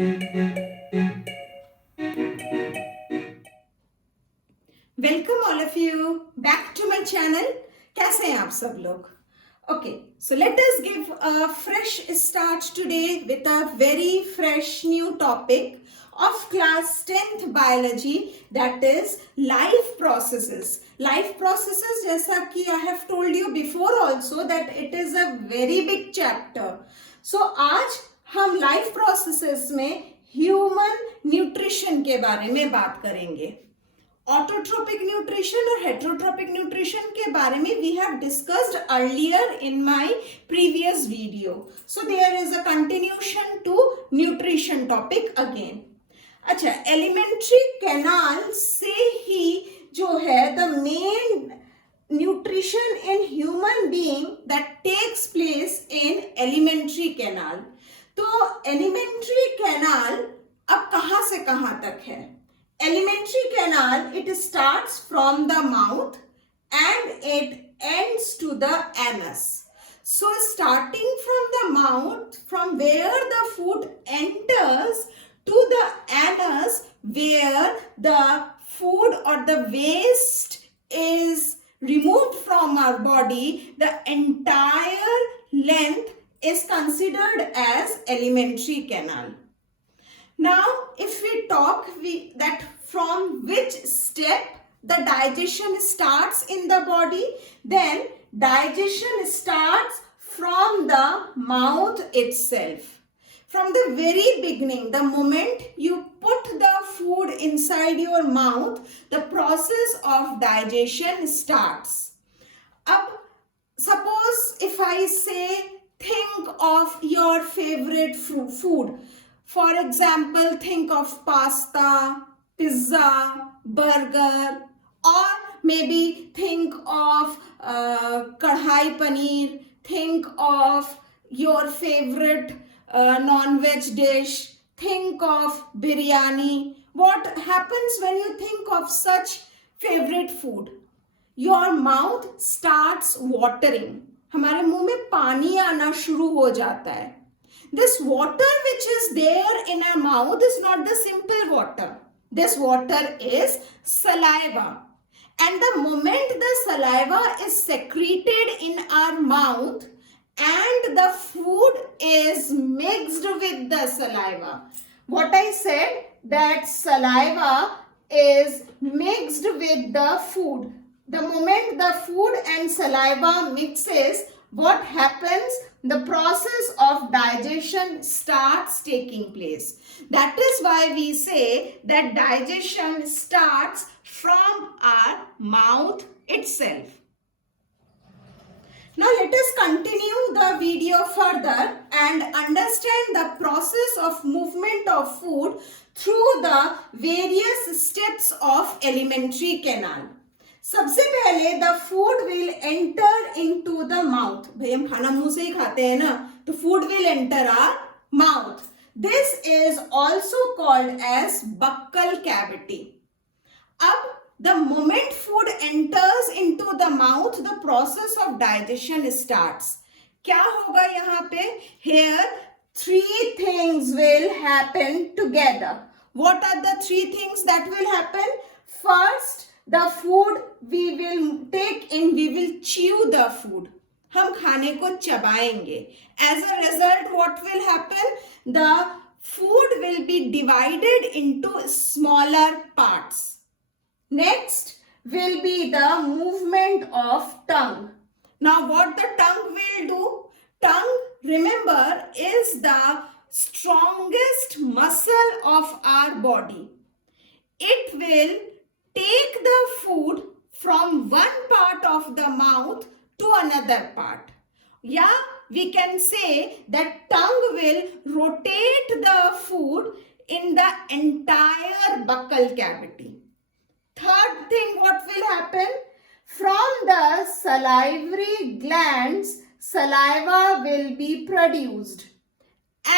Welcome all of you back to my channel. कैसे हैं आप सब लोग? Okay, so let us give a fresh start today with a very fresh new topic of class 10th biology, that is life processes. Life processes, जैसा कि I have told you before also that it is a very big chapter. So आज हम life processes में human nutrition के बारे में बात करेंगे। ऑटोट्रोपिक न्यूट्रिशन और हेटरोट्रोपिक न्यूट्रिशन के बारे में we have discussed earlier in my previous video, so there is a continuation to nutrition topic again. अच्छा, एलिमेंट्री कैनाल से ही जो है the main nutrition in human being that takes place in alimentary canal. तो alimentary canal अब कहां से कहां तक है? Alimentary canal, it starts from the mouth and it ends to the anus. So starting from the mouth, from where the food enters to the anus, where the food or the waste is removed from our body, the entire length is considered as alimentary canal. Now, if we talk that from which step the digestion starts in the body, then digestion starts from the mouth itself. From the very beginning, the moment you put the food inside your mouth, the process of digestion starts. Ab, suppose if I say, think of your favorite food. For example, think of pasta, pizza, burger, or maybe think of kadhai paneer, think of your favorite non-veg dish, think of biryani. What happens when you think of such favorite food? Your mouth starts watering. हमारे मुंह में पानी आना शुरू हो जाता है। This water which is there in our mouth is not the simple water. This water is saliva. And the moment the saliva is secreted in our mouth and the food is mixed with the saliva. What I said, that saliva is mixed with the food. The moment the food and saliva mixes, what happens? The process of digestion starts taking place. That is why we say that digestion starts from our mouth itself. Now let us continue the video further and understand the process of movement of food through the various steps of alimentary canal. सबसे पहले the food will enter into the mouth. भाई हम खाना मुंह से ही खाते हैं ना, तो food will enter our mouth. This is also called as buccal cavity. अब the moment food enters into the mouth, the process of digestion starts. क्या होगा यहाँ पे? Here three things will happen together. What are the three things that will happen? First, the food we will take in, we will chew the food. हम खाने को चबाएंगे. As a result, what will happen? The food will be divided into smaller parts. Next will be the movement of tongue. Now what the tongue will do? Tongue, remember, is the strongest muscle of our body. It will take the food from one part of the mouth to another part. Yeah, we can say that tongue will rotate the food in the entire buccal cavity. Third thing, what will happen? From the salivary glands, saliva will be produced.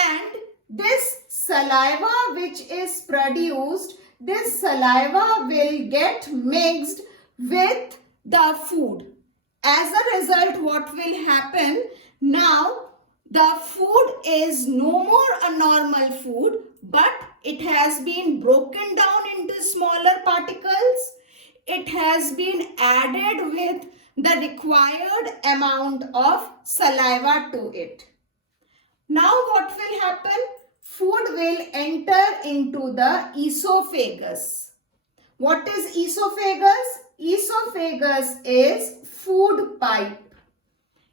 And this saliva which is produced, this saliva will get mixed with the food. As a result, what will happen? Now, the food is no more a normal food, but it has been broken down into smaller particles. It has been added with the required amount of saliva to it. Now what will happen? Food will enter into the esophagus. What is esophagus? Esophagus is food pipe.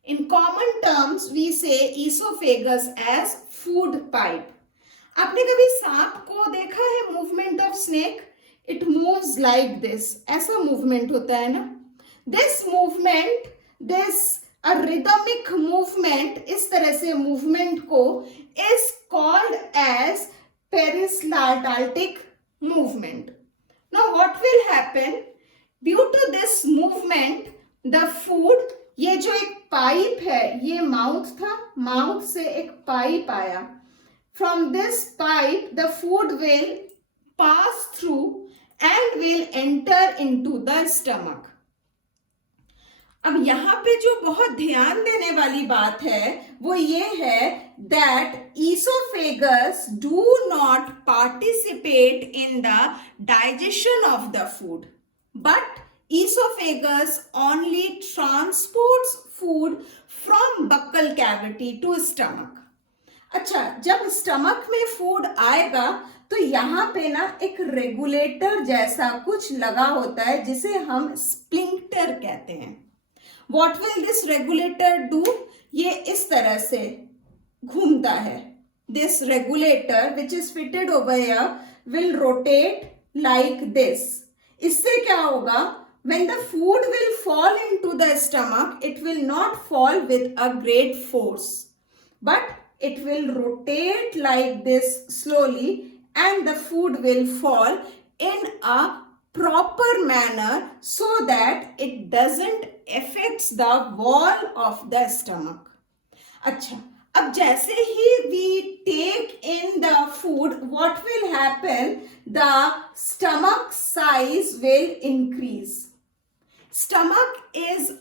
In common terms, we say esophagus as food pipe. आपने कभी सांप को देखा है movement of snake? It moves like this. ऐसा movement होता है ना. This movement, this a rhythmic movement, इस तरह से मूवमेंट को is called as peristaltic movement. Now what will happen? Due to this movement, the food, ये जो एक पाइप है, ये माउथ था, माउथ से एक पाइप आया. From this pipe, the food will pass through and will enter into the stomach. अब यहाँ पे जो बहुत ध्यान देने वाली बात है वो ये है that esophagus do not participate in the digestion of the food, but esophagus only transports food from buccal cavity to stomach. अच्छा, जब स्टमक में फूड आएगा तो यहाँ पे ना एक रेगुलेटर जैसा कुछ लगा होता है जिसे हम स्प्लिंक्टर कहते हैं. What will this regulator do? ये इस तरह से घूमता है. This regulator which is fitted over here will rotate like this. इससे क्या होगा? When the food will fall into the stomach, it will not fall with a great force, but it will rotate like this slowly, and the food will fall in a proper manner so that it doesn't affects the wall of the stomach. अच्छा, अब जैसे ही we take in the food, what will happen? The stomach size will increase. Stomach is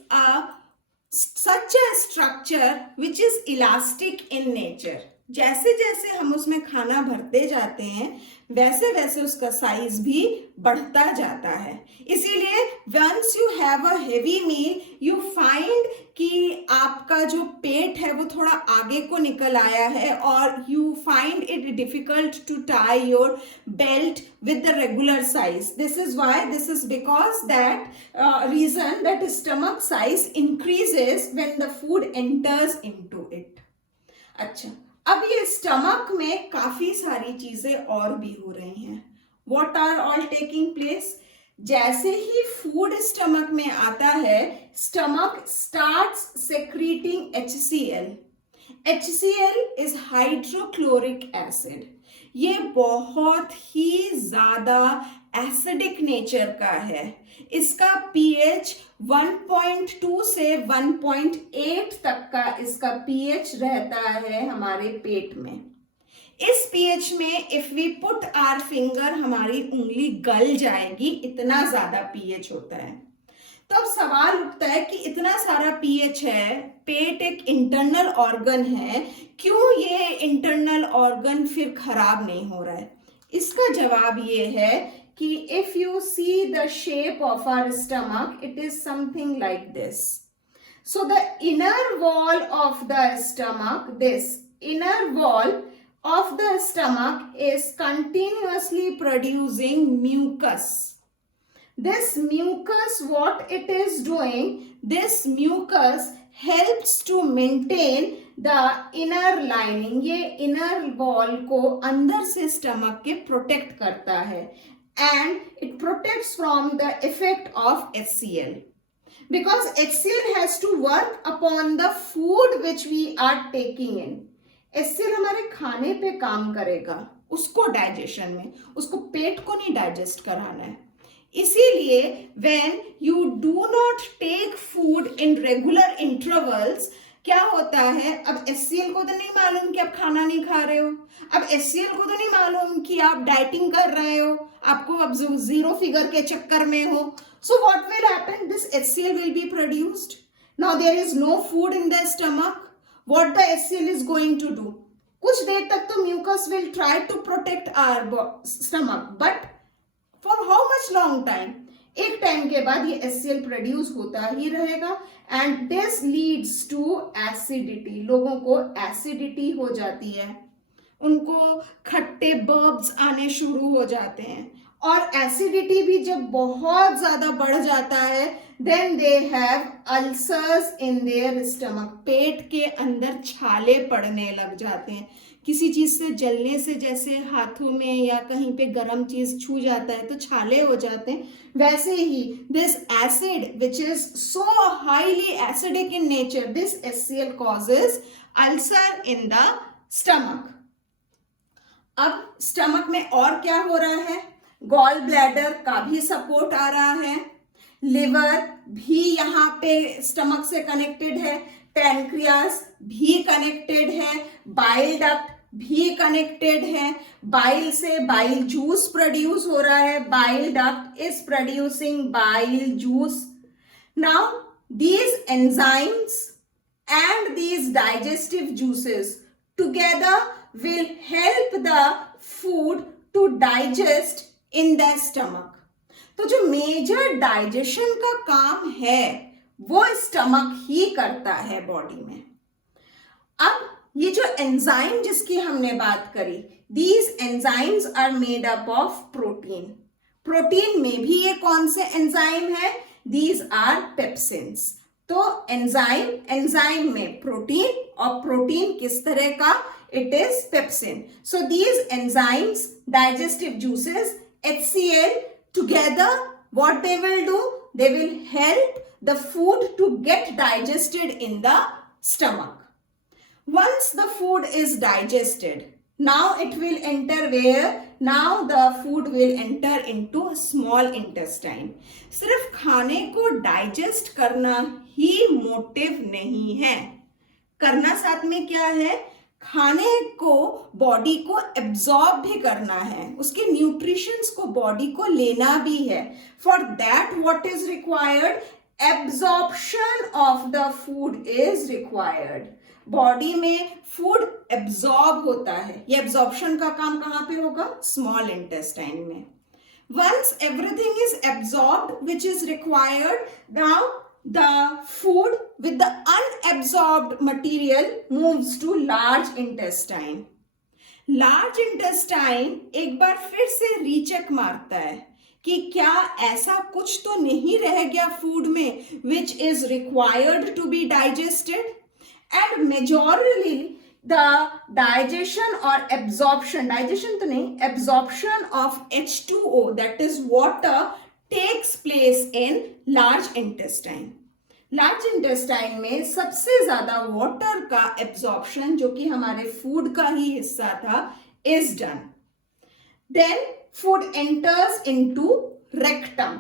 such a structure which is elastic in nature. जैसे जैसे हम उसमें खाना भरते जाते हैं वैसे वैसे उसका साइज भी बढ़ता जाता है. इसीलिए once you have a heavy meal, you find कि आपका जो पेट है वो थोड़ा आगे को निकल आया है और you find it difficult to tie your belt with the regular size. This is why, this is because that reason that stomach size increases when the food enters into it. अच्छा, अब ये स्टमक में काफी सारी चीजें और भी हो रही हैं. What are all taking place? जैसे ही फूड स्टमक में आता है, stomach starts secreting HCl. HCl is hydrochloric acid. ये बहुत ही ज्यादा एसिडिक नेचर का है. इसका pH 1.2 से 1.8 तक का इसका pH रहता है हमारे पेट में. इस pH में if we put our finger, हमारी उंगली गल जाएगी, इतना ज्यादा pH होता है. तो अब सवाल उठता है कि इतना सारा pH है, पेट एक इंटरनल ऑर्गन है, क्यों ये इंटरनल ऑर्गन फिर खराब नहीं हो रहा है? इसका जवाब ये है कि if you see the shape of our stomach, it is something like this. So the inner wall of the stomach, this inner wall of the stomach is continuously producing mucus. This mucus, what it is doing, this mucus helps to maintain the inner lining. ये inner wall को अंदर से stomach के protect करता है, and it protects from the effect of HCl. Because HCl has to work upon the food which we are taking in. HCl हमारे खाने पे काम करेगा, उसको डाइजेशन में, उसको पेट को नहीं डाइजेस्ट कराना है. इसीलिए when you do not take food in regular intervals, क्या होता है? अब HCl को तो नहीं मालूम कि आप खाना नहीं खा रहे हो, अब HCl को तो नहीं मालूम कि आप डाइटिंग कर रहे हो, आपको अब जीरो फिगर के चक्कर में हो. So what will happen? This HCl will be produced. Now there is no food in the stomach. what the HCl is going to do? कुछ देर तक तो mucus will try to protect our stomach, but for how much long time? एक time के बाद ये HCl produce होता ही रहेगा and this leads to acidity. लोगों को एसिडिटी हो जाती है, उनको खट्टे बर्ब्स आने शुरू हो जाते हैं. और एसिडिटी भी जब बहुत ज्यादा बढ़ जाता है then they have ulcers in their stomach. पेट के अंदर छाले पड़ने लग जाते हैं. किसी चीज से जलने से, जैसे हाथों में या कहीं पे गर्म चीज छू जाता है तो छाले हो जाते हैं, वैसे ही this acid which is so highly acidic in nature, this HCl causes ulcer in the stomach. अब स्टमक में और क्या हो रहा है? गॉल ब्लैडर का भी सपोर्ट आ रहा है, लिवर भी यहाँ पे स्टमक से कनेक्टेड है, पैनक्रियास भी कनेक्टेड है, बाइल डक्ट भी कनेक्टेड है. बाइल से बाइल जूस प्रोड्यूस हो रहा है, bile duct is producing bile juice. Now these enzymes and these digestive juices together will help the food to digest in the stomach. तो जो major digestion का काम है वो स्टमक ही करता है बॉडी में. अब ये जो एंजाइम जिसकी हमने बात करी, these enzymes are made up of protein. Protein में भी ये कौन से एंजाइम है? These are pepsins. तो एंजाइम में प्रोटीन, और प्रोटीन किस तरह का? It is pepsin. So these enzymes, digestive juices, HCl together, what they will do? They will help the food to get digested in the stomach. Once the food is digested, now it will enter where? Now the food will enter into small intestine. सिर्फ खाने को digest करना ही motive नहीं है. करना साथ में क्या है? खाने को बॉडी को एब्जॉर्ब भी करना है, उसके न्यूट्रिशंस को बॉडी को लेना भी है. For that what is required? Absorption of the food is required. Body में फूड एब्जॉर्ब होता है. ये एब्जॉर्प्शन का काम कहाँ पे होगा? स्मॉल इंटेस्टाइन में. Once everything is absorbed which is required, now the food with the unabsorbed material moves to large intestine. Large intestine एक बार फिर से रीचेक मारता है कि क्या ऐसा कुछ तो नहीं रह गया फूड में which is required to be digested. And majorly the digestion or absorption, digestion तो नहीं, absorption of H2O, that is water, takes place in large intestine. Large intestine में सबसे ज्यादा वाटर का एब्जॉर्प्शन, जो कि हमारे फूड का ही हिस्सा था, is done. Then food enters into rectum.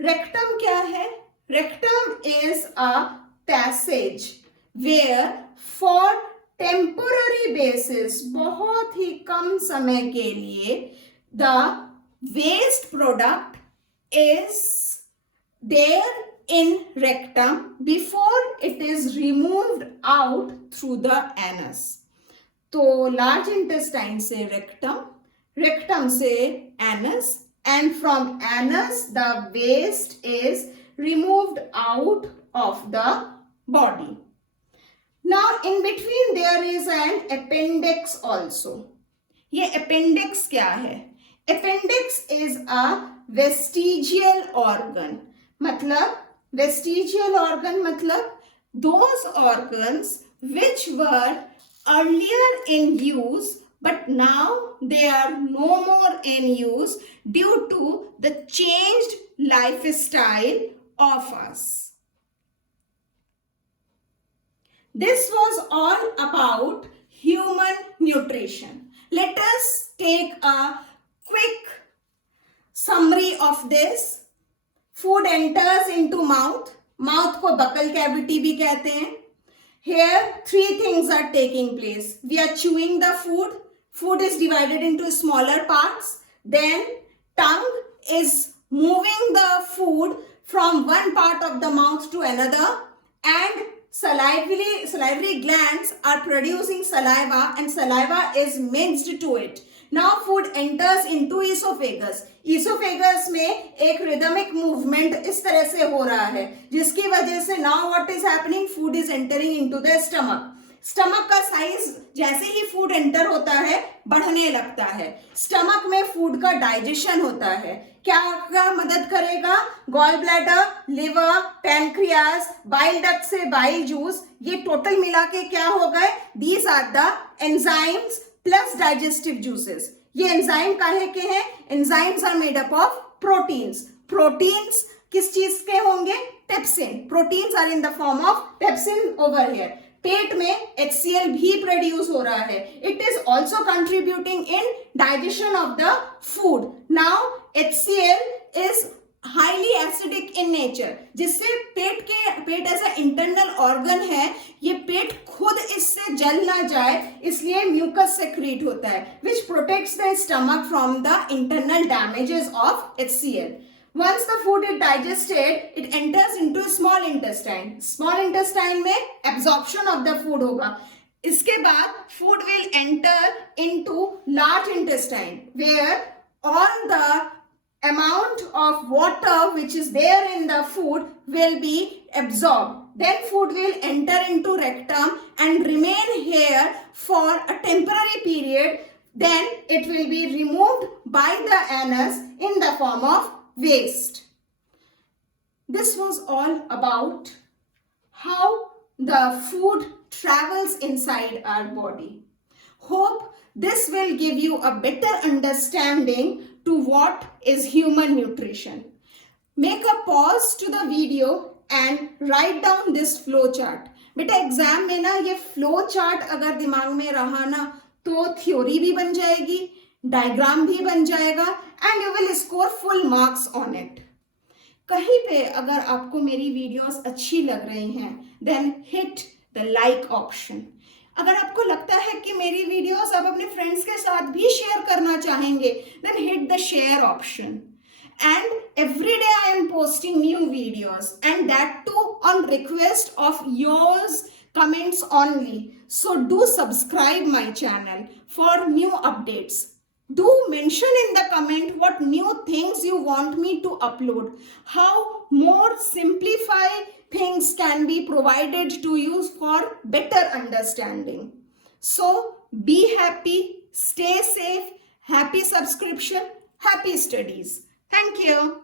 Rectum क्या है? Rectum is a passage where for temporary basis, बहुत ही कम समय के लिए, the waste product is there in rectum before it is removed out through the anus. तो large intestine से rectum, rectum से anus, and from anus the waste is removed out of the body. Now in between there is an appendix also. ये appendix क्या है? Appendix is a vestigial organ. मतलब vestigial organ मतलब those organs which were earlier in use but now they are no more in use due to the changed lifestyle of us. This was all about human nutrition. Let us take a quick summary of this. Food enters into mouth. Mouth को buccal cavity भी कहते हैं. Here three things are taking place. We are chewing the food. Food is divided into smaller parts. Then tongue is moving the food from one part of the mouth to another, and salivary glands are producing saliva and saliva is mixed to it. Now food enters into esophagus. Esophagus में एक rhythmic movement इस तरह से हो रहा है जिसकी वजह से now what is happening? Food is entering into the stomach. Stomach का साइज जैसे ही फूड एंटर होता है बढ़ने लगता है. स्टमक में फूड का डाइजेशन होता है. क्या क्या मदद करेगा? Gall bladder, liver, pancreas, bile duct से बाइल जूस, ये टोटल मिला के क्या हो गए? These are the enzymes plus digestive juices. ये एंजाइम काहे के हैं? Enzymes are made up of proteins. Proteins किस चीज के होंगे? Pepsin. Proteins are in the form of pepsin over here. पेट में HCl भी प्रोड्यूस हो रहा है. It is also contributing in digestion of the food. Now HCl is highly acidic in nature, जिससे पेट एज अ इंटरनल ऑर्गन है, ये पेट खुद इससे जल ना जाए इसलिए म्यूकस सेक्रीट होता है which protects the stomach from the internal damages of HCl. Once the food is digested, it enters into small intestine. Small intestine में absorption of the food होगा. इसके बाद food will enter into large intestine where all the amount of water which is there in the food will be absorbed. Then food will enter into rectum and remain here for a temporary period. Then it will be removed by the anus in the form of waste. This was all about how the food travels inside our body. Hope this will give you a better understanding to what is human nutrition. Make a pause to the video and write down this flow chart. बेटा exam में ना ये flow chart अगर दिमाग में रहा ना तो थ्योरी भी बन जाएगी, डायग्राम भी बन जाएगा and you will score full marks on it. कहीं पे अगर आपको मेरी वीडियोस अच्छी लग रही हैं then hit the like option. अगर आपको लगता है कि मेरी वीडियोस आप अपने फ्रेंड्स के साथ भी शेयर करना चाहेंगे then hit the share option. And every day I am posting new videos and that too on request of yours comments only. So do subscribe my channel for new updates. Do mention in the comment what new things you want me to upload. How more simplified things can be provided to you for better understanding. So be happy, stay safe, happy subscription, happy studies. Thank you.